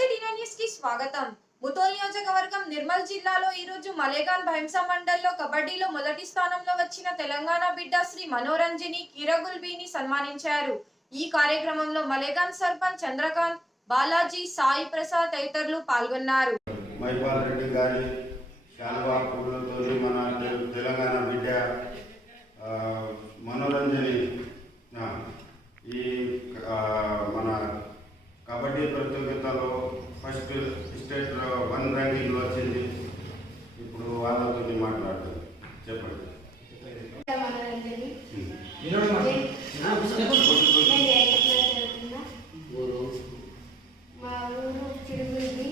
నమస్తే TV news కి స్వాగతం. ముతోల్ నియోజకవర్గం నిర్మల్ జిల్లాలో ఈ రోజు మలేగాన్ భైంసా మండల్లో కబడ్డీలో మొదటి స్థానంలో వచ్చిన తెలంగాణ బిడ్డ శ్రీ మనోరంజని కీరగుల్బీని సన్మానించారు. ఈ కార్యక్రమంలో మలేగాన్ సర్పంచ్ చంద్రకాంత్, బాలాజీ, సాయి ప్రసాద్ తదితరులు పాల్గొన్నారు. మైపాల్ రెడ్డి గారి శాల్వా పూలతో మన తెలంగాణ బిడ్డ మనోరంజని ఈ మన కబడ్డీ ప్రతియోగితలో ఫస్ట్ స్టేట్ 1 ర్యాంకింగ్ వచ్చింది. ఇప్పుడు వాళ్ళతో మాట్లాడుతుంది. చెప్పండి. మా ఊరు చిరుగుల్బి,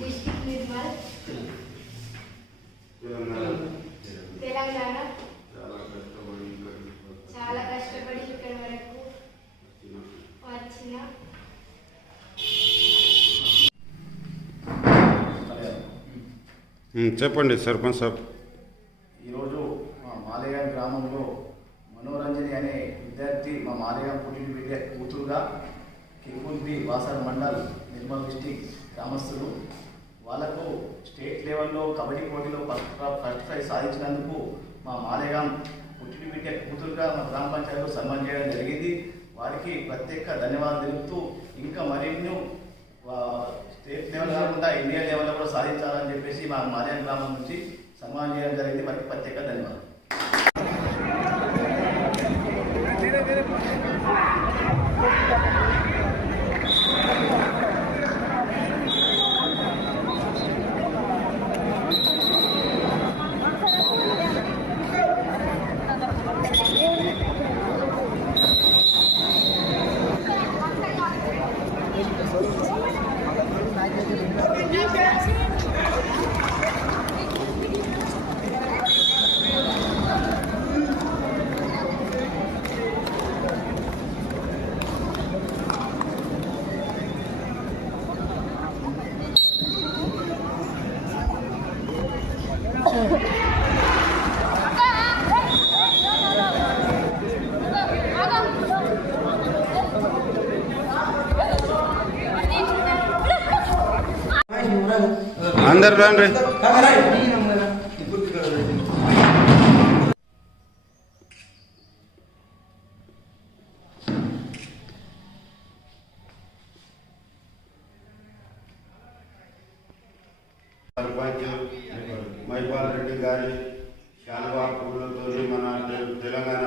డిస్ట్రిక్ట్ నిర్మల్, తెలంగాణ. చాలా కష్టపడి ఇక్కడ వరకు వచ్చిన చెప్పండి సర్పంచ్ సాబ్. ఈరోజు మా మాలేగాం గ్రామంలో మనోరంజని అనే విద్యార్థి మా మాలేగాం పుట్టిన బిడ్డ కూతురుగా కింగుల్బి బాసర్ మండల్ నిర్మల్ డిస్టిక్ గ్రామస్తులు వాళ్ళకు స్టేట్ లెవెల్లో కబడ్డీ పోటీలో ఫస్ట్ ప్రైజ్ సాధించినందుకు మా మాలేగాం పుట్టిన బిడ్డ కూతురుగా మా గ్రామ పంచాయతీలో సన్మానం చేయడం జరిగింది. వారికి ప్రత్యేక ధన్యవాదాలు తెలుపుతూ ఇంకా మరిన్ని స్టేట్ లెవెల్ కాకుండా ఇండియా లెవెల్లో కూడా సాధించాలని చెప్పేసి మా మాలేగాం గ్రామం నుంచి సన్మానం చేయడం జరిగింది. వారికి ప్రత్యేక ధన్యవాదాలు. అందరు రండి. సర్పంచ్ మైపాల్ రెడ్డి గారి శాల్వా పూలతో మన తెలంగాణ